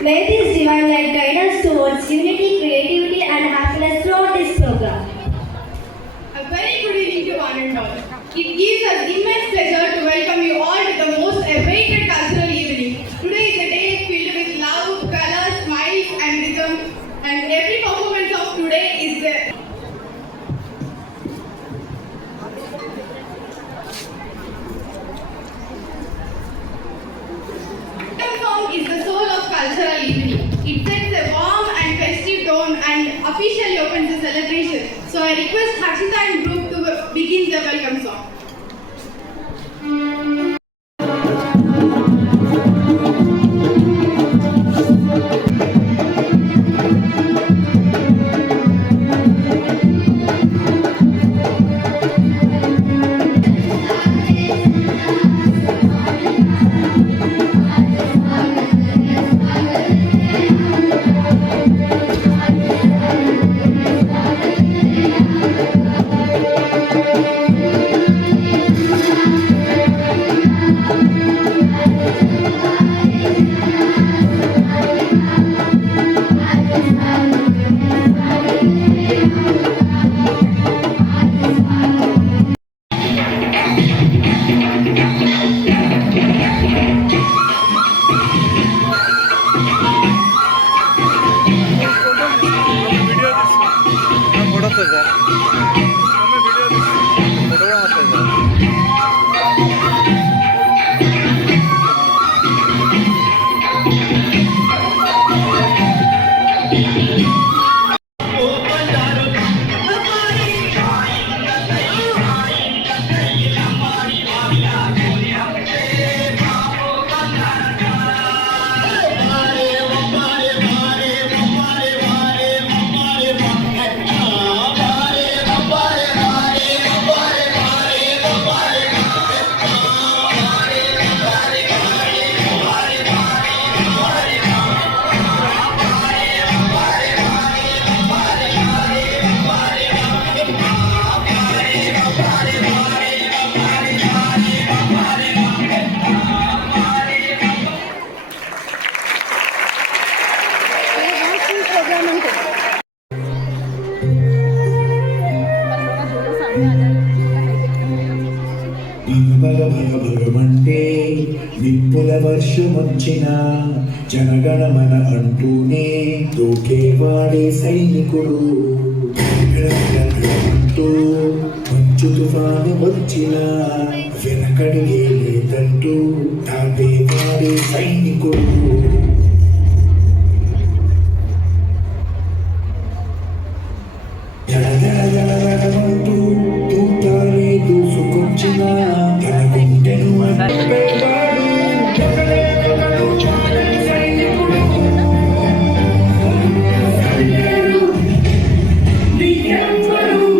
May this divine light guide us towards unity, creativity, and happiness throughout this program. A very good evening to one and all. It gives us immense pleasure to welcome you all to the most awaited cultural evening. Today is a day filled with love, colors, smiles, and rhythm, and every performance of today is there. Is the soul of cultural evening. It sets a warm and festive tone and officially opens the celebration. So I request Harshita and group to begin the welcome song. భగభగభగమంటే నిప్పుల వర్షమొచ్చిన జనగణమన అంటూనే దూకేవాడే సైనికుడు అంటూ మంచు తుఫాను వచ్చిన వెనకడిగే లేదంటూ తాపేవాడే సైనికుడు జలజలజలజలమంటూ తూటాలే దూసుకొచ్చిన తన గుండెను అప్పేవాడు సైనికుడు నీకెవ్వరు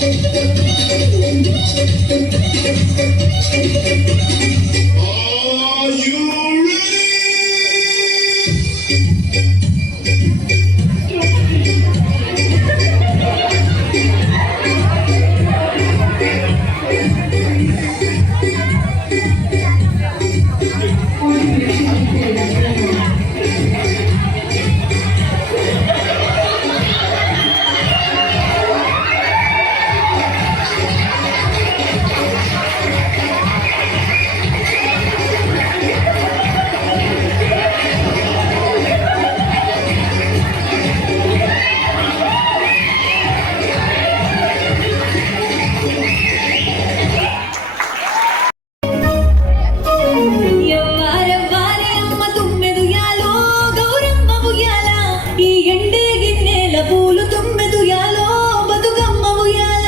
Are you ready? ఎవ్వారెవ్వారి అమ్మ తుమ్మెదుయాలో గౌరమ్మ ఉయ్యాల ఈ ఎండే గిన్నెల పూలు తుమ్మెదుయాలో బతుకమ్మ ఉయ్యాల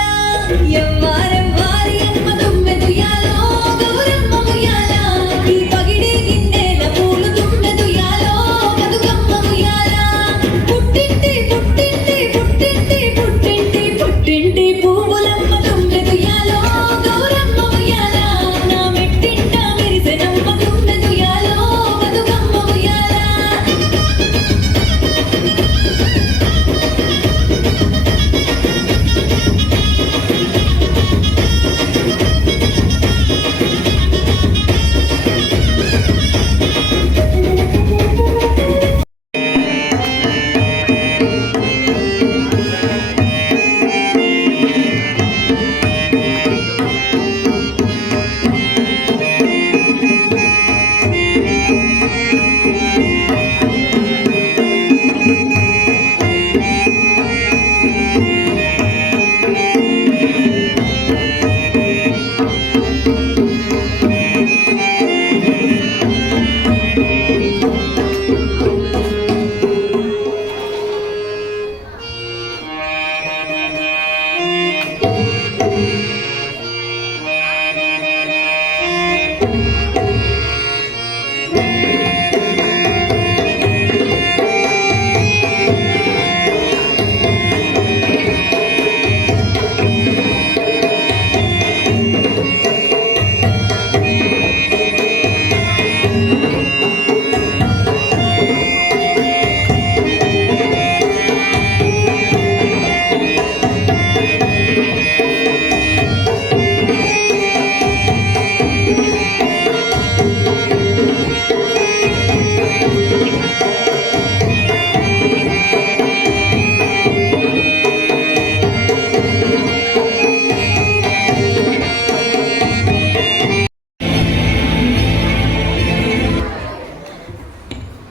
ఎవ్వారెవ్వారి అమ్మ తుమ్మెదుయాలో గౌరమ్మ ఉయ్యాల ఈ పగిడి గిన్నెల పూలు తుమ్మెదుయాలో బతుకమ్మ ఉయ్యాల పుట్టింటి పుట్టింటి పుట్టింటి పుట్టింటి పుట్టింటి పువ్వులమ్మ తుమ్మెదుయాలో గౌరమ్మ ఉయ్యాల నా మెట్టింట మెరిసెనమ్మ తుమ్మెదుయాలో బతుకమ్మ ఉయ్యాల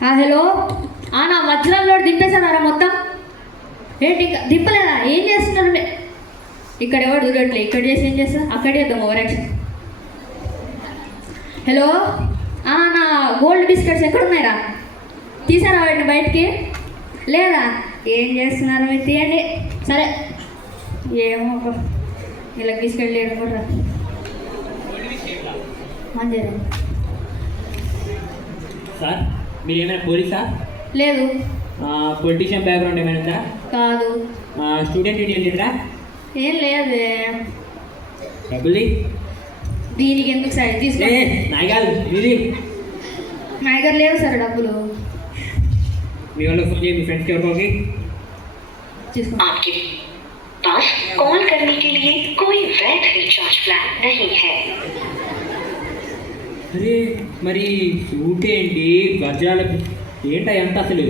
హలో నా వజ్రాల్లో దింపేసానారా మొత్తం ఏంటి ఇంకా దింపలేదా ఏం చేస్తున్నారు ఇక్కడ ఎవరు దూరట్లే ఇక్కడ చేసి ఏం చేస్తా అక్కడే చేద్దాం ఓవర్ యాక్షన్ హలో నా గోల్డ్ బిస్కెట్స్ ఎక్కడున్నాయిరా తీసారా వాటిని బయటికి లేదా ఏం చేస్తున్నారు మీరు తీయండి సరే ఏమో వీళ్ళకి బిస్కెట్ లేడు కూడా మంచిగా సార్ మీరు ఏమైనా పోలీసా లేదు పొలిటీషియన్ బ్యాక్గ్రౌండ్ ఏమైనా ఉందా కాదు స్టూడెంట్ యూనియన్ లీడరా ఏం లేదే డబ్బులు దీనికి ఎందుకు సార్ తీసుకో నాయి కాదు ఇది మా దగ్గర లేవు సార్ డబ్బులు మీ వాళ్ళకి ఫోన్ చేయి మీ ఫ్రెండ్స్కి ఎవరికి తీసుకో आपके पास कॉल करने के लिए कोई वैध रिचार्ज प्लान नहीं है। అరే మరి సూట్ ఏంటి వజ్రాలకు ఏంటా ఎంత అసలు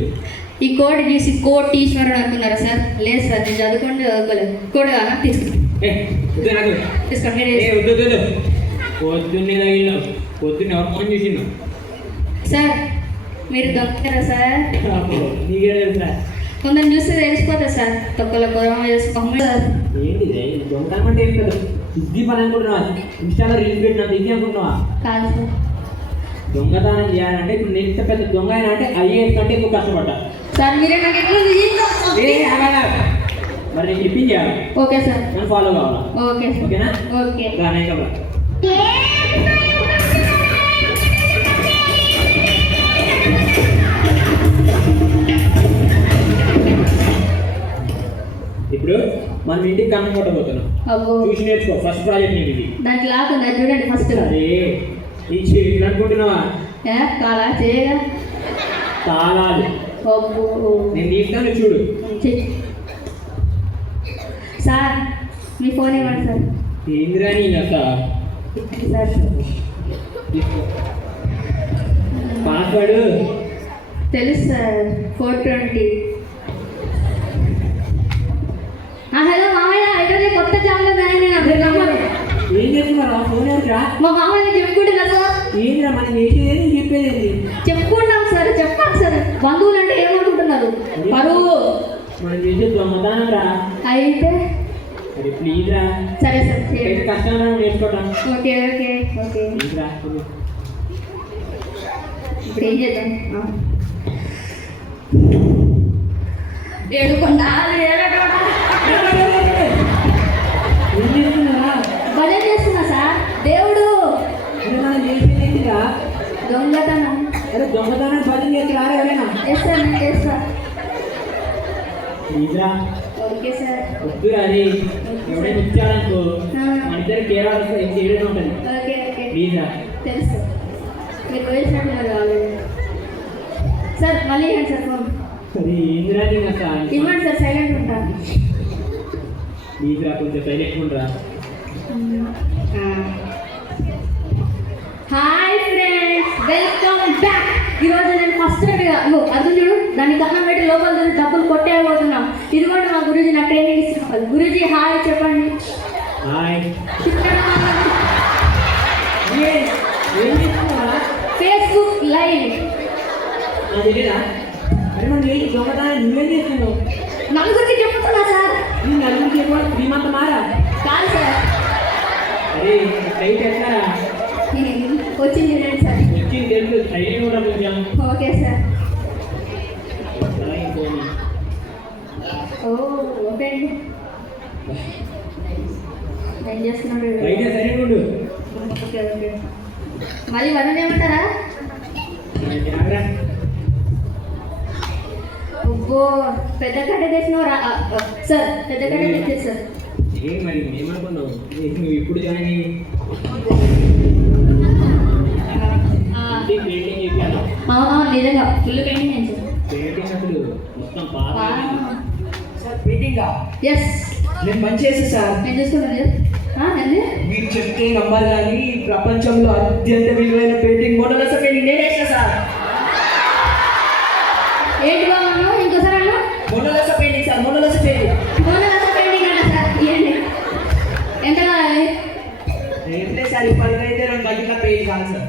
ఈ కోడ్ చూసి కోటీశ్వరుడు అనుకున్నారా సార్ లేదు సార్ నేను చదువుకోలేదు కోడ్ కాదా తీసుకోండి వద్దు నాకు తీసుకోండి వద్దు వద్దు పొద్దున్నే తగిలినావు పొద్దున్న ఎవరు ఫోన్ చేసినావు సార్ మీరు దొంగతారా సార్ నీకే తెలుసా కొందరు చూస్తే తెలిసిపోతుంది సార్ తొక్కల గొడవ చేసుకోమని సార్ ఏంటిది దొంగతనం అంటే ఏం కదా సిద్ధి పని అనుకుంటున్నావా ఇన్స్టాలో రీల్స్ పెట్టినంత ఇది అనుకుంటున్నావా కాదు సార్ దొంగతనం చేయాలంటే ఇప్పుడు నేను ఇంత పెద్ద దొంగ అయినా అంటే ఐఏఎస్ కంటే ఎక్కువ కష్టపడ్డా సార్ మీరే నాకు ఎట్లా మరి నేను చెప్పించాను ఓకే సార్ నన్ను ఫాలో కావాలా ఓకే సార్ ఓకేనా ఓకే దాని కదా ఇప్పుడు మనం ఇంటికి కన్ను కొట్టబోతున్నాం. అబ్బో చూసి నేర్చుకో, ఫస్ట్ ప్రాజెక్ట్ నీకు ఇది. దానికి లాక్ ఉంది, అది చూడండి ఫస్ట్. అరే ఈ చేతులు అనుకుంటున్నావా? కాలా చేయగా తాళాలు అబ్బో నేను తీస్తాను, చూడు. చెయ్. సార్ మీ ఫోన్ ఇవ్వండి సార్. ఏందిరా నీ అసలు సార్ పాస్వర్డ్ తెలుసు సార్, 420. హలో మామయ్య, ఇక్కడ కొత్త జాబ్లో జాయిన్ అయినా. ఏం చేస్తున్నారా? ఫోన్ ఎవరిరా? మా మామయ్య చెప్పుకుంటున్నా సార్. ఏందిరా మనం చేసేది చెప్పేది? చెప్పుకుంటాం సార్, చెప్పాలి సార్. బంధువులు అంటే ఏమనుకుంటున్నారు? పరువు. మనం చేసే దొంగతనం రా. అయితే అరే ప్లీజ్ రా, సరే సార్ చేయండి. కష్టంగా నేర్చుకోవటం. Okay okay okay. ప్లీజ్ రా. ఇప్పుడు ఏం చేద్దాం? ఏడుకొండ ఏం చేస్తున్నారా? భజన చేస్తున్నా సార్. దేవుడు అరే మనం చేసేది ఏంటిరా? దొంగతనం. అరే దొంగతనం భజన చేసి రారా ఎవరైనా? చేస్తా, నేను చేస్తా. ప్లీజ్ రా. Okay sir. వద్దు అది ఎవరైనా ఇచ్చారనుకో మన ఇద్దరు కేరళ చేయడం ఉంటుంది. ఓకే ఓకే ప్లీజ్ రా. తెలుసు మీరు వేసినట్టు మరి కావాలి సార్. మళ్ళీ ఇవ్వండి సార్ ఫోన్. అరే ఏందిరా నేను అసలు ఇవ్వండి సార్, సైలెంట్ ఉంటాను. ప్లీజ్ రా, కొంచెం సైలెంట్ ఉండరా. Hi friends, welcome back. ఈరోజు నేను ఫస్ట్ అర్థం చూడు, దాన్ని కన్నం పెట్టి లోపల చూసి డబ్బులు కొట్టేయబోతున్నాం. ఇది కూడా మా గురూజీ నా ట్రైనింగ్ ఇస్తున్నారు. గురూజీ హాయ్ చెప్పండి. హాయ్. ఏం చేస్తున్నారా? Facebook live. అది తెలియదా? అరే మనం ఏంటి దొంగతనం నువ్వేం చేస్తున్నావు? నలుగురికి చెప్తున్నా సార్. నీ నలుగురికి చెప్పాలి శ్రీమంత మారా. కాదు సార్, అరే ఫ్లైట్ ఎట్లారా? వచ్చింది రండి సార్. వచ్చింది తెలుసు, ట్రైన్ కూడా కొంచెం. Okay sir. ఓ ఓకే అండి. ఏం చేస్తున్నాడు? బయట సైలెంట్ ఉండు. Okay okay. మళ్ళీ వదన ఏమంటారా? రాగరా. అబ్బో పెద్ద కట్ట తెచ్చినావు సార్. పెద్ద కట్ట తెచ్చేది సార్. ఏం మరి ఏమనుకున్నావు? నువ్వు ఇప్పుడు జాయిన్ అయ్యి పెయింటింగ్ చేయాలి. నిజంగా ఫుల్ పెయింటింగ్ నేను సార్. పెయింటింగ్ అసలు మొత్తం పాత. సార్ పెయింటింగా ఎస్ నేను మంచి చేసా సార్. నేను చూసుకున్నాను. అండి మీరు చెప్తే నమ్మరు కానీ ప్రపంచంలో అత్యంత విలువైన పెయింటింగ్ మోనాలిసా పెయింటింగ్ నేనే వేసా సార్. ఏంటి బాగున్నావు? ఇంకోసారి అన్నా Mona Lisa painting sir, Mona Lisa painting. Mona Lisa painting అన్నా సార్. ఇవ్వండి. ఎంత కావాలి? ఏంటే సార్ ఇప్పటికైతే 2 గంటల పెయింట్ కాదు సార్.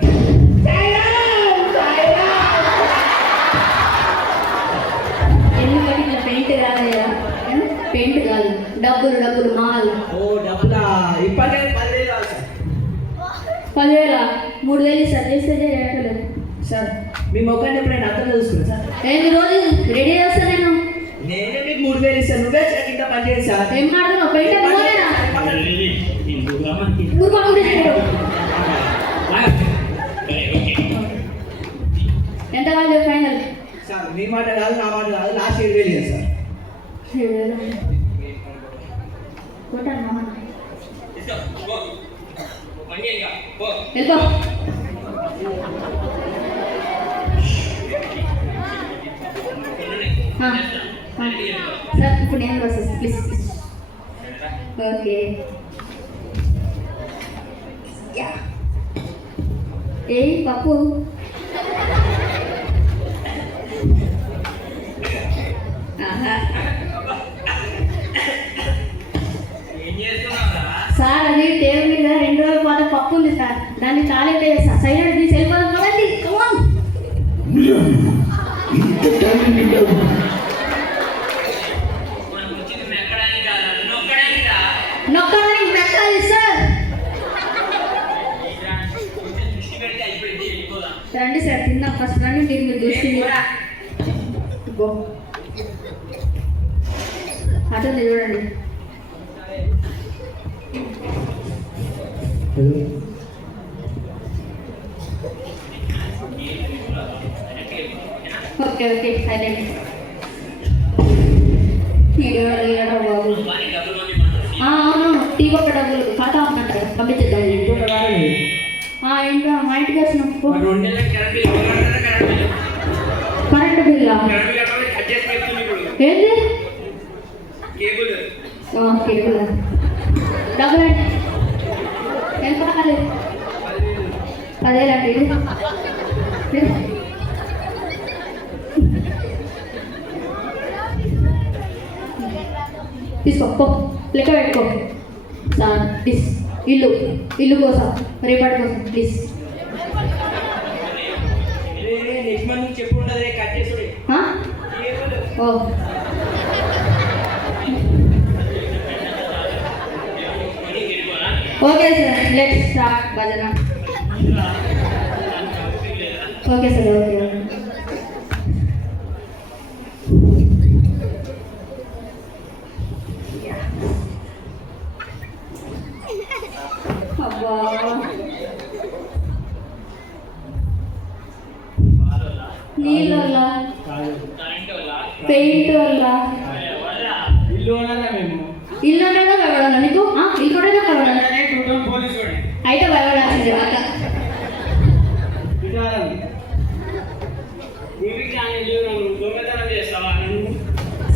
ఎన్ని కట్టిన పెయింట్ కాదయ్యా, పెయింట్ కాదు. డబ్బులు డబ్బులు మాల్. ఓ డబ్బులా? ఇప్పటికైతే 10,000 కాదు సార్. 10,000 3,000 సార్. చేస్తే చేయట్లేదు సార్ మీ మొక్కని ఎప్పుడైనా అర్థం చూసుకున్నా సార్. ఏంది రోజు రెడీ చేస్తా నేను. నేనే మీకు 3,000 ఇస్తాను, నువ్వే కింద పని చేసి సార్. ఏం మాట్లాడుతున్నావు? పెయింట్ పోలేనా? ఊరుకోడు ఊరేసాడు. ఎంత కావాలి ఫైనల్? సార్ మీ మాట కాదు నా మాట కాదు, లాస్ట్ 7,000 సార్. కొట్టాను మామ. వెళ్ళిపో. సార్ ఇప్పుడు నేను ప్రాసెస్ ప్లీజ్ ప్లీజ్. ఓకే. ఏ పప్పు సార్, అది టేబుల్ మీద 2 రోజుల పాటు పప్పు ఉంది సార్. దాన్ని తాళింపు చేస్తా. సైలెంట్ తీసి వెళ్ళిపోదాం కదండి. కమాన్. నొక్కడానికి మెక్కాలి సార్. రండి సార్ తిందాం ఫస్ట్. రండి మీరు దృష్టి అటుంది చూడండి. Okay okay silent. బాబు ఇంకా మా ఇంటికి వచ్చిన మరి 2 నెలలకు కరెంట్ బిల్ ఎవరు కడతారా? కరెంట్ బిల్లా కరెంట్ బిల్ కట్టమని కట్ చేసి పెడుతుంది ఇప్పుడు ఏంటి కేబుల్. కేబుల్ డబ్బులు అంటే ఎంత పడాలి? 10,000 అంటే ఇది తీసుకో పో లెక్క పెట్టుకో సార్ ప్లీజ్ ఇల్లు కోసం రేపటి కోసం ప్లీజ్ నెక్స్ట్ మంత్ నుంచి చెప్పు ఉండదు కట్ చేసుడు. ఓ ఓకే సార్ లెట్స్ స్టార్ట్ భజన. ఓకే సార్ ఓకే అబ్బా నీళ్ళ వల్ల పెయింట్ వల్ల ఇల్లు ఉన్నారా మేము ఇల్లు ఉండగా కలవడా నీకు ఇల్లు కూడా కలవడా పోలీసు వాడి అయితే భయపడాల్సిందే అక్క దొంగతనం చేస్తావా?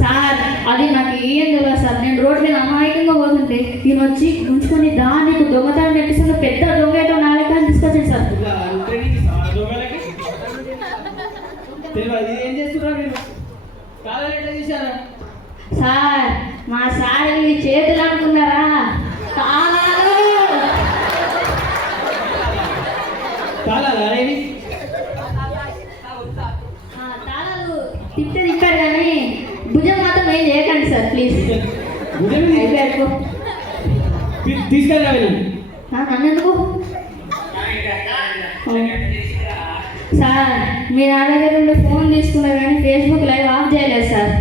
సార్ అది నాకు ఏం తెలియదు సార్. నేను రోడ్డు మీద అమాయకంగా పోతుంటే ఈయన వచ్చి ఉంచుకొని దానికి దొంగతనం నెప్పిస్తున్న పెద్ద దొంగ ఏదో నా లెక్క తీసుకొచ్చాను సార్. ఏం చేస్తున్నారు మీరు? కాలం ఎట్లా చేశారా? సార్ మా సార్ ఇవి చేతులు అనుకున్నారా? తాళాలు తాళాలు తిప్పారు కానీ భుజం మాత్రం ఏం చేయకండి సార్ ప్లీజ్. అయిపోయాడుకో తీసుకెళ్ళరా నన్ను ఎందుకు సార్ మీ నా దగ్గర నుండి ఫోన్ తీసుకున్నారు కానీ ఫేస్బుక్ లైవ్ ఆఫ్ చేయలేదు సార్.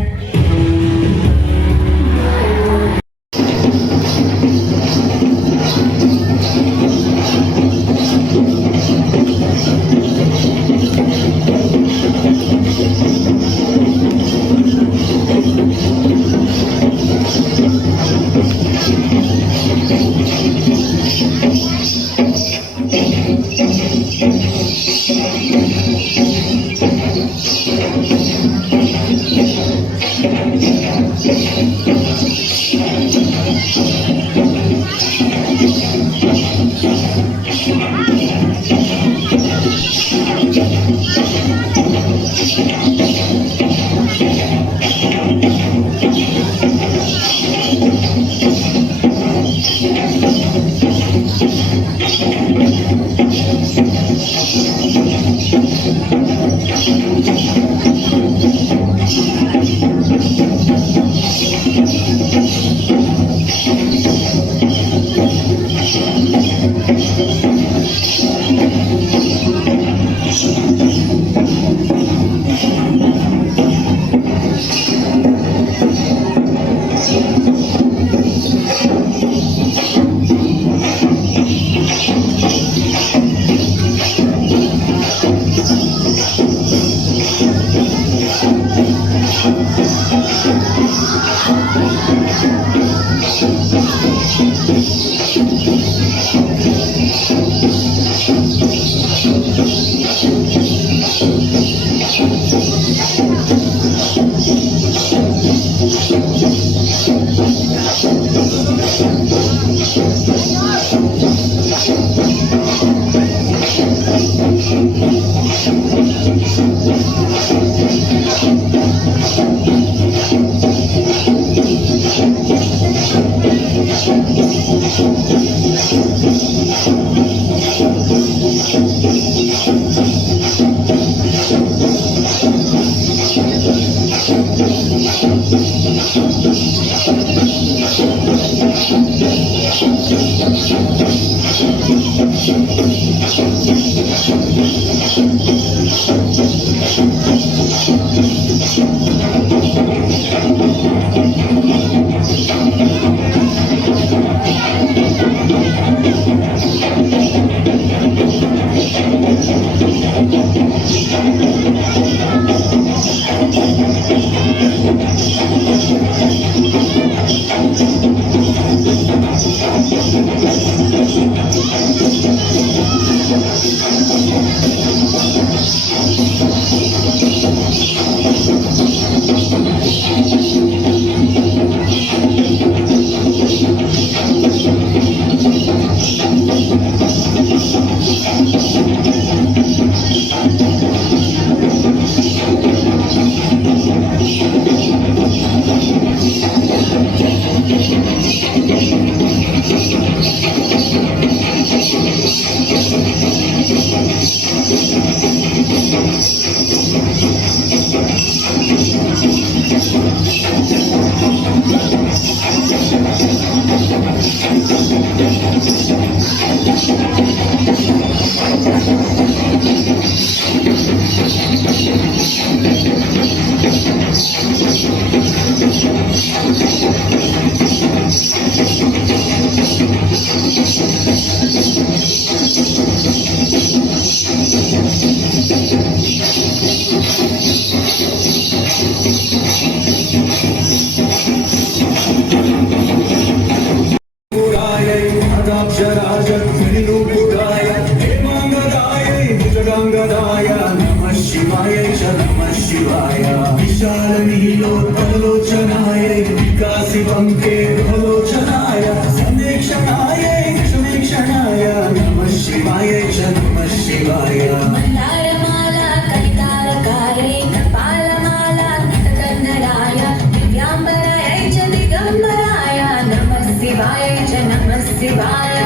మందారమాల కలితారకారే కపాలమాల నటకందరాయ దివ్యాంబరాయ చ దిగంబరాయ నమః శివాయ చ నమః శివాయ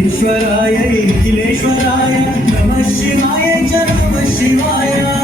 ईश्वराय निखिलेश्वराय नमः शिवाय च नमः शिवाय